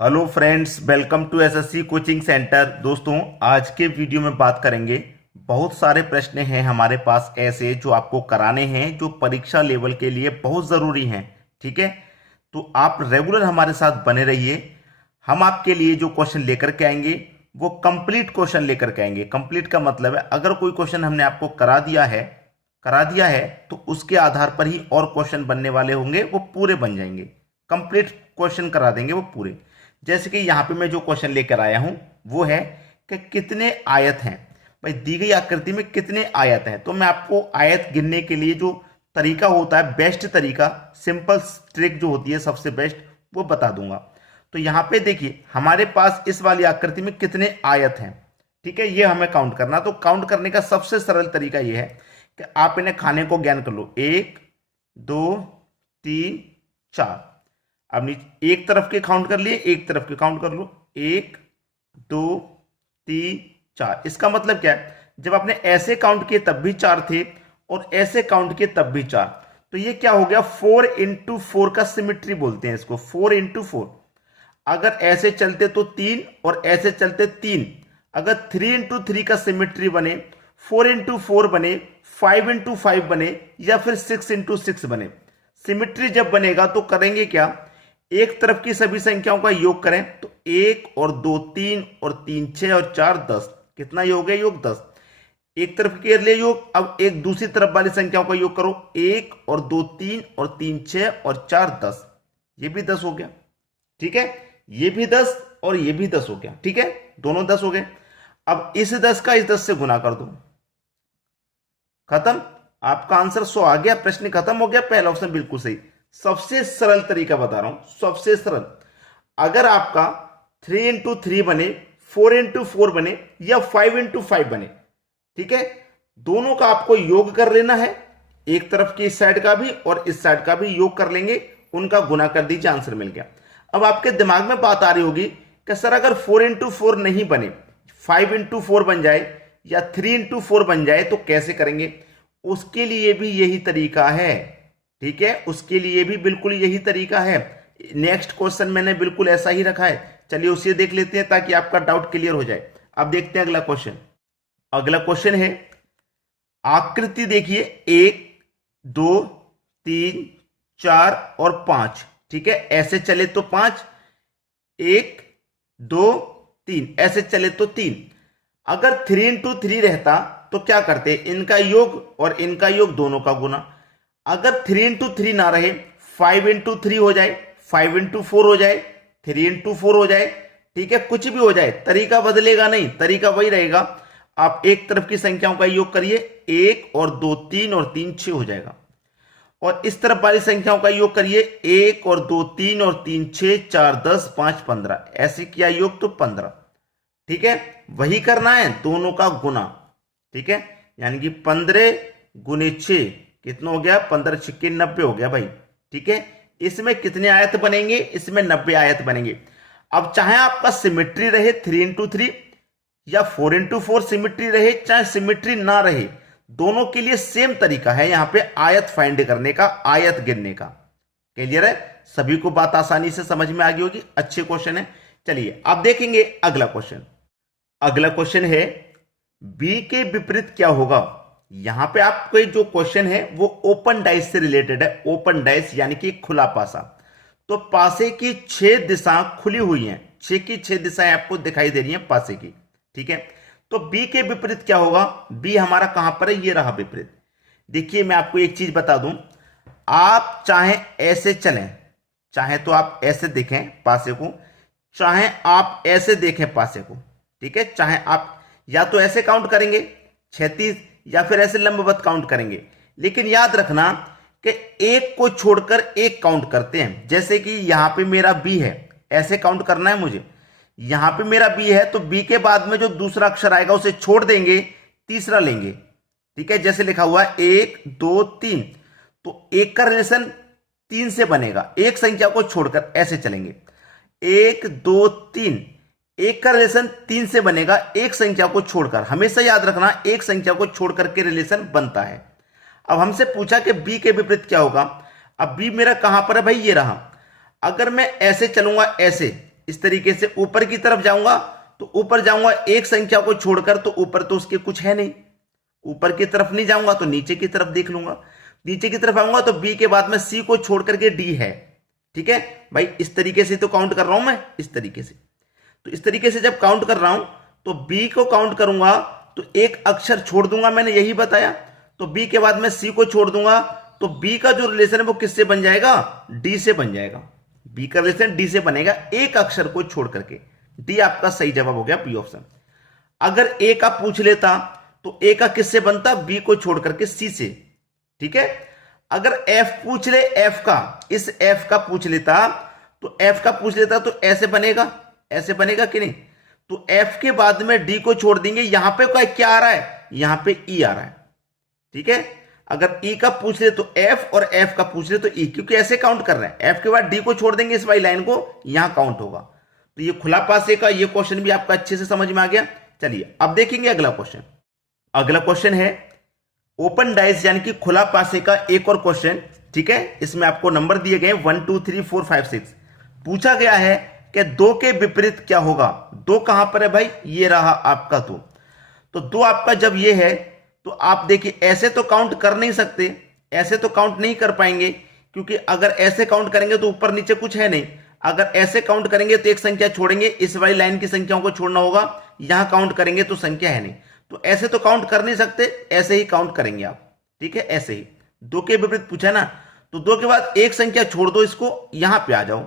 Hello friends, welcome to SSC coaching centre. दोस्तों, आज के वीडियो में बात करेंगे। बहुत सारे प्रश्न हैं हमारे पास ऐसे जो आपको कराने हैं, जो परीक्षा लेवल के लिए बहुत ज़रूरी हैं। ठीक है, तो आप रेगुलर हमारे साथ बने रहिए। हम आपके लिए जो क्वेश्चन लेकर के आएंगे वो कंप्लीट क्वेश्चन लेकर के आएंगे। कंप्लीट का मतलब है अगर कोई क्वेश्चन हमने आपको करा दिया है तो उसके आधार पर ही और क्वेश्चन बनने वाले होंगे, वो पूरे बन जाएंगे। कंप्लीट क्वेश्चन करा देंगे वो पूरे। जैसे कि यहां पे मैं जो क्वेश्चन लेकर आया हूं वो है कि कितने आयत हैं। भाई, दी गई आकृति में कितने आयत हैं, तो मैं आपको आयत गिनने के लिए जो तरीका होता है, बेस्ट तरीका, सिंपल ट्रिक जो होती है सबसे बेस्ट, वो बता दूंगा। तो यहां पे देखिए हमारे पास इस वाली आकृति में कितने आयत हैं। ठीक है, ये हमें काउंट करना। तो काउंट करने का सबसे सरल तरीका ये है कि आप इन्हें खाने को ज्ञान कर लो। 1 2 3 4। अब एक तरफ के काउंट कर लिए, एक तरफ के काउंट कर लो। 1 2 3 4। इसका मतलब क्या है, जब आपने ऐसे काउंट किए तब भी 4 थे और ऐसे काउंट किए तब भी 4। तो ये क्या हो गया, 4 इंटू 4 का सिमिट्री बोलते हैं इसको, 4 इंटू 4। अगर ऐसे चलते तो 3 और ऐसे चलते 3। अगर 3 इंटू 3 का सिमिट्री बने, 4 इंटू 4 बने, 5 इंटू 5 बने, या फिर 6 इंटू 6 बने। सिमिट्री जब बनेगा तो करेंगे क्या, एक तरफ की सभी संख्याओं का योग करें। तो 1 और 2 3 और 3 6 और 4 10। कितना योग है, योग 10। एक तरफ के लिए योग। अब एक दूसरी तरफ वाली संख्याओं का योग करो। 1 और 2 3 और 3 6 और 4 10। ये भी 10 हो गया। ठीक है, ये भी 10 और ये भी 10 हो गया। ठीक है, दोनों 10 हो गए। अब इस 10 का इस 10 से गुना कर दो। खत्म, आपका आंसर 100 आ गया। प्रश्न खत्म हो गया। पहला ऑप्शन बिल्कुल सही। सबसे सरल तरीका बता रहा हूं, सबसे सरल। अगर आपका 3 इंटू 3 बने, 4 इंटू 4 बने, या 5 इंटू 5 बने, ठीक है, दोनों का आपको योग कर लेना है। एक तरफ की इस साइड का भी और इस साइड का भी योग कर लेंगे, उनका गुना कर दीजिए, आंसर मिल गया। अब आपके दिमाग में बात आ रही होगी कि सर अगर 4 इंटू 4 नहीं बने, 5 इंटू 4 बन जाए या 3 इंटू 4 बन जाए तो कैसे करेंगे। उसके लिए भी यही तरीका है। ठीक है, उसके लिए भी बिल्कुल यही तरीका है। नेक्स्ट क्वेश्चन मैंने बिल्कुल ऐसा ही रखा है। चलिए उसे देख लेते हैं ताकि आपका डाउट क्लियर हो जाए। अब देखते हैं अगला क्वेश्चन। अगला क्वेश्चन है, आकृति देखिए, 1 2 3 4 और 5। ठीक है, ऐसे चले तो 5, 1 2 3, ऐसे चले तो 3। अगर 3 इंटू 3 रहता तो क्या करते, इनका योग और इनका योग दोनों का गुना। अगर 3 इंटू 3 ना रहे, 5 इंटू 3 हो जाए, 5 इंटू 4 हो जाए, 3 इंटू 4 हो जाए। ठीक है, कुछ भी हो जाए, तरीका बदलेगा नहीं, तरीका वही रहेगा। आप एक तरफ की संख्याओं का योग करिए, 1 और 2 3 और 3 6 हो जाएगा। और इस तरफ वाली संख्याओं का योग करिए, 1 और 2 3 और 3 6 4 10 5 15। ऐसे किया योग तो 15। ठीक है, वही करना है, दोनों का गुना। ठीक है, यानी कि 15 गुने 6 कितना हो गया, 15 6 90 हो गया भाई। ठीक है, इसमें कितने आयत बनेंगे, इसमें 90 आयत बनेंगे। अब चाहे आपका सिमिट्री रहे 3 इंटू 3 या 4 इंटू 4 सिमिट्री रहे, चाहे सिमिट्री ना रहे, दोनों के लिए सेम तरीका है यहां पे आयत फाइंड करने का, आयत गिनने का। क्लियर है, सभी को बात आसानी से समझ में आ गई होगी। अच्छे क्वेश्चन है। चलिए अब देखेंगे अगला क्वेश्चन। अगला क्वेश्चन है, बी के विपरीत क्या होगा। यहां पे आपको जो क्वेश्चन है वो ओपन डाइस से रिलेटेड है। ओपन डाइस यानी कि खुला पासा। तो पासे की 6 दिशा खुली हुई हैं, 6 की 6 दिशाएं आपको दिखाई दे रही हैं पासे की। ठीक है, तो बी के विपरीत क्या होगा। बी हमारा कहां पर है, ये रहा विपरीत। देखिए मैं आपको एक चीज बता दूं, आप चाहे ऐसे चलें, चाहे तो आप ऐसे देखें पासे को, चाहे आप ऐसे देखें पासे को। ठीक है, चाहे आप या तो ऐसे काउंट करेंगे 36 या फिर ऐसे लंबवत काउंट करेंगे, लेकिन याद रखना कि एक को छोड़कर एक काउंट करते हैं। जैसे कि यहां पे मेरा बी है, ऐसे काउंट करना है मुझे। यहां पे मेरा बी है तो बी के बाद में जो दूसरा अक्षर आएगा उसे छोड़ देंगे, तीसरा लेंगे। ठीक है, जैसे लिखा हुआ है 1 2 3, तो एक का रिलेशन 3 से बनेगा, एक संख्या को छोड़कर ऐसे चलेंगे। 1 2 3, एक का रिलेशन 3 से बनेगा, एक संख्या को छोड़कर। हमेशा याद रखना, एक संख्या को छोड़कर के रिलेशन बनता है। अब हमसे पूछा कि बी के विपरीत क्या होगा। अब बी मेरा कहां पर है भाई, ये रहा। अगर मैं ऐसे चलूंगा, ऐसे इस तरीके से ऊपर की तरफ जाऊंगा तो ऊपर जाऊंगा एक संख्या को छोड़कर, तो ऊपर तो उसके कुछ है नहीं, ऊपर की तरफ नहीं जाऊंगा तो नीचे की तरफ देख लूंगा, नीचे की तरफ आऊंगा तो बी के बाद में सी को छोड़ करके डी है। ठीक है भाई, इस तरीके से तो काउंट कर रहा हूं मैं, इस तरीके से। तो इस तरीके से जब काउंट कर रहा हूं तो बी को काउंट करूंगा तो एक अक्षर छोड़ दूंगा, मैंने यही बताया। तो बी के बाद में सी को छोड़ दूंगा तो बी का जो रिलेशन है वो किससे बन जाएगा, डी से बन जाएगा। बी का रिलेशन डी से बनेगा एक अक्षर को छोड़ करके। डी आपका सही जवाब हो गया, बी ऑप्शन। अगर ए का पूछ लेता तो ए का किससे बनता, बी को छोड़ करके सी से। ठीक है, अगर एफ पूछ ले, एफ का, इस एफ का पूछ लेता तो एफ का पूछ लेता तो ऐसे बनेगा, ऐसे बनेगा कि नहीं। तो एफ के बाद में डी को छोड़ देंगे, यहां पे क्या आ रहा है, यहां पे ई आ रहा है। ठीक है, अगर ई का पूछ ले तो एफ और एफ का पूछ ले तो ई, क्योंकि ऐसे काउंट कर रहे हैं। एफ के बाद डी को छोड़ देंगे इस वाली लाइन को, यहां काउंट होगा। तो ये खुला पासे का ये क्वेश्चन भी आपका अच्छे से समझ में आ गया। चलिए अब देखेंगे अगला क्वेश्चन। अगला क्वेश्चन है ओपन डाइस यानी कि खुला पासे का एक और क्वेश्चन। ठीक है, इसमें आपको नंबर दिए गए 1 2 3 4 5 6। पूछा गया है कि 2 के विपरीत क्या होगा। 2 कहां पर है भाई, ये रहा आपका 2। तो 2 आपका जब ये है तो आप देखिए ऐसे तो काउंट कर नहीं सकते, ऐसे तो काउंट नहीं कर पाएंगे, क्योंकि अगर ऐसे काउंट करेंगे तो ऊपर नीचे कुछ है नहीं। अगर ऐसे काउंट करेंगे तो एक संख्या छोड़ेंगे, इस वाली लाइन की संख्याओं को छोड़ना होगा। यहां काउंट करेंगे तो संख्या है नहीं, तो ऐसे तो काउंट कर नहीं सकते, ऐसे ही काउंट करेंगे आप। ठीक है, ऐसे ही 2 के विपरीत पूछा ना, तो 2 के बाद एक संख्या छोड़ दो, इसको यहां पे आ जाओ।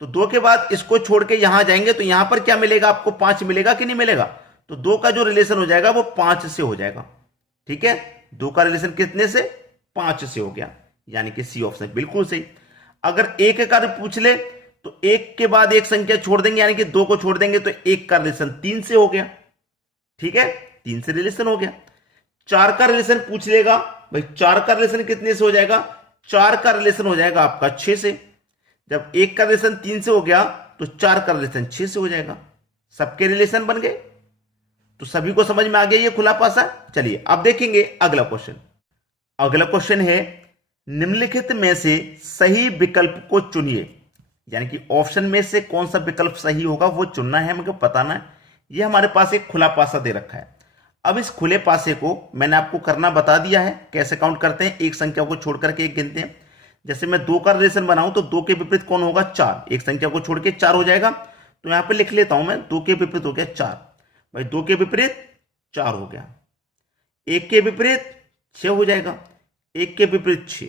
तो 2 के बाद इसको छोड़ के यहां जाएंगे तो यहां पर क्या मिलेगा आपको, 5 मिलेगा कि नहीं मिलेगा। तो 2 का जो रिलेशन हो जाएगा वो 5 से हो जाएगा। ठीक है, 2 का रिलेशन कितने से, 5 से हो गया, यानी कि सी ऑप्शन बिल्कुल सही। अगर 1 का पूछ ले तो 1 के बाद एक संख्या छोड़ देंगे, यानी कि 2 को छोड़ देंगे तो 1 का रिलेशन 3 से हो गया। ठीक है, 3 से रिलेशन हो गया। 4 का रिलेशन पूछ लेगा भाई, 4 का रिलेशन कितने से हो जाएगा, 4 का रिलेशन हो जाएगा आपका 6 से। जब 1 का रिलेशन 3 से हो गया तो 4 का रिलेशन 6 से हो जाएगा। सबके रिलेशन बन गए, तो सभी को समझ में आ गया ये खुला पासा। चलिए अब देखेंगे अगला क्वेश्चन। अगला क्वेश्चन है निम्नलिखित में से सही विकल्प को चुनिए, यानी कि ऑप्शन में से कौन सा विकल्प सही होगा वो चुनना है, हमको बताना है। ये हमारे पास एक खुला पासा दे रखा है। अब इस खुले पासे को मैंने आपको करना बता दिया है, कैसे काउंट करते हैं, एक संख्या को छोड़ करके एक गिनते हैं। जैसे मैं 2 का रिलेशन बनाऊं तो 2 के विपरीत कौन होगा, 4, एक संख्या को छोड़ के 4 हो जाएगा। तो यहां पे लिख लेता हूं मैं, 2 के विपरीत हो गया 4 भाई, 2 के विपरीत 4 हो गया। 1 के विपरीत 6 हो जाएगा, 1 के विपरीत 6।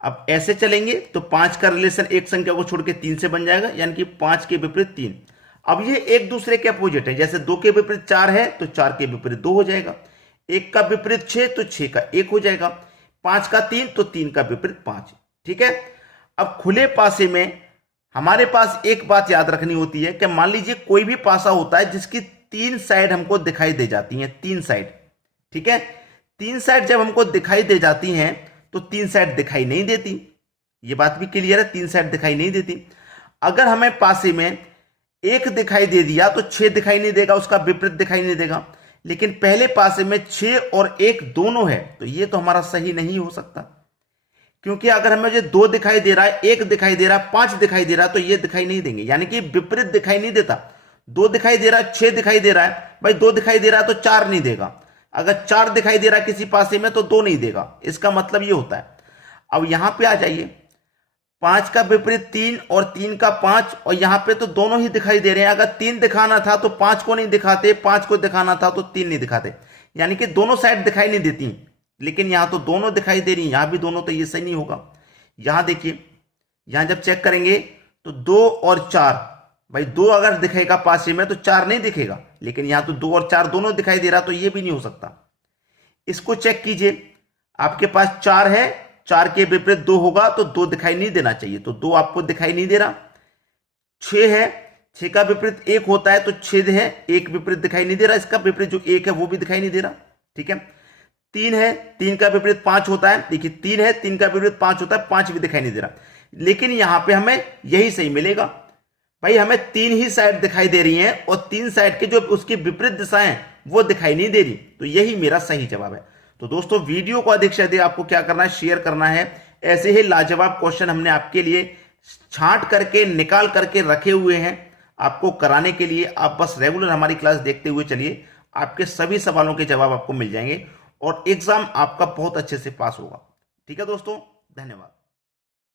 अब ऐसे चलेंगे तो 5 का रिलेशन एक संख्या को छोड़ के 3 से बन जाएगा, यानी कि 5 के विपरीत 3। अब ये एक दूसरे के अपोजिट है, जैसे 2 के विपरीत 4 है तो 4 के विपरीत 2 हो जाएगा। 1 का विपरीत 6 तो 6 का 1 हो जाएगा। 5 का 3 तो 3 का विपरीत 5। ठीक है, अब खुले पासे में हमारे पास एक बात याद रखनी होती है कि मान लीजिए कोई भी पासा होता है जिसकी 3 साइड हमको दिखाई दे जाती हैं, 3 साइड। ठीक है, 3 साइड जब हमको दिखाई दे जाती हैं तो 3 साइड दिखाई नहीं देती, ये बात भी क्लियर है, 3 साइड दिखाई नहीं देती। अगर हमें पासे में 1 दिखाई दे दिया तो 6 दिखाई नहीं देगा, उसका विपरीत दिखाई नहीं देगा। लेकिन पहले पासे में 6 और 1 दोनों है, तो ये तो हमारा सही नहीं हो सकता, क्योंकि अगर हमें जो 2 दिखाई दे रहा है, 1 दिखाई दे रहा है, 5 दिखाई दे रहा है, तो ये दिखाई नहीं देंगे, यानी कि विपरीत दिखाई नहीं देता। 2 दिखाई दे रहा है, 6 दिखाई दे रहा है भाई, 2 दिखाई दे रहा है तो 4 नहीं देगा। अगर 4 दिखाई दे रहा है किसी पासे में तो 2 नहीं देगा, इसका मतलब ये होता है। अब यहां पे आ जाइए, 5 का विपरीत 3 और 3 का 5, और यहां पे तो दोनों ही दिखाई दे रहे हैं। अगर 3 दिखाना था तो 5 को नहीं दिखाते, 5 को दिखाना था तो 3 नहीं दिखाते, यानी कि दोनों साइड दिखाई नहीं देती। लेकिन यहां तो दोनों दिखाई दे रही है, यहां भी दोनों, तो ये सही नहीं होगा। यहां देखिए, यहां जब चेक करेंगे तो 2 और 4 भाई, 2 अगर दिखेगा पासे में तो 4 नहीं दिखेगा, लेकिन यहां तो 2 और 4 दोनों दिखाई दे रहा, तो ये भी नहीं हो सकता। इसको चेक कीजिए, आपके पास 4 है, 4 के विपरीत 2 होगा तो 2 दिखाई नहीं देना चाहिए, तो 2 आपको दिखाई नहीं दे रहा। 6 है, 6 का विपरीत 1 होता है तो 6 है, 1 विपरीत दिखाई नहीं दे रहा, इसका विपरीत जो 1 है वो भी दिखाई नहीं दे रहा। ठीक है, 3 है, 3 का विपरीत 5 होता है, देखिए 3 है, 3 का विपरीत 5 होता है, 5 भी दिखाई नहीं दे रहा। लेकिन यहां पे हमें यही सही मिलेगा भाई, हमें 3 ही साइड दिखाई दे रही हैं और 3 साइड के जो उसकी विपरीत दिशाएं वो दिखाई नहीं दे रही, तो यही मेरा सही जवाब है। तो दोस्तों वीडियो को अधिक से अधिक आपको क्या करना है, शेयर करना है। ऐसे ही लाजवाब क्वेश्चन हमने आपके लिए छांट करके निकाल करके रखे हुए हैं आपको कराने के लिए। आप बस रेगुलर हमारी क्लास देखते हुए चलिए, आपके सभी सवालों के जवाब आपको मिल जाएंगे और एग्जाम आपका बहुत अच्छे से पास होगा। ठीक है दोस्तों, धन्यवाद।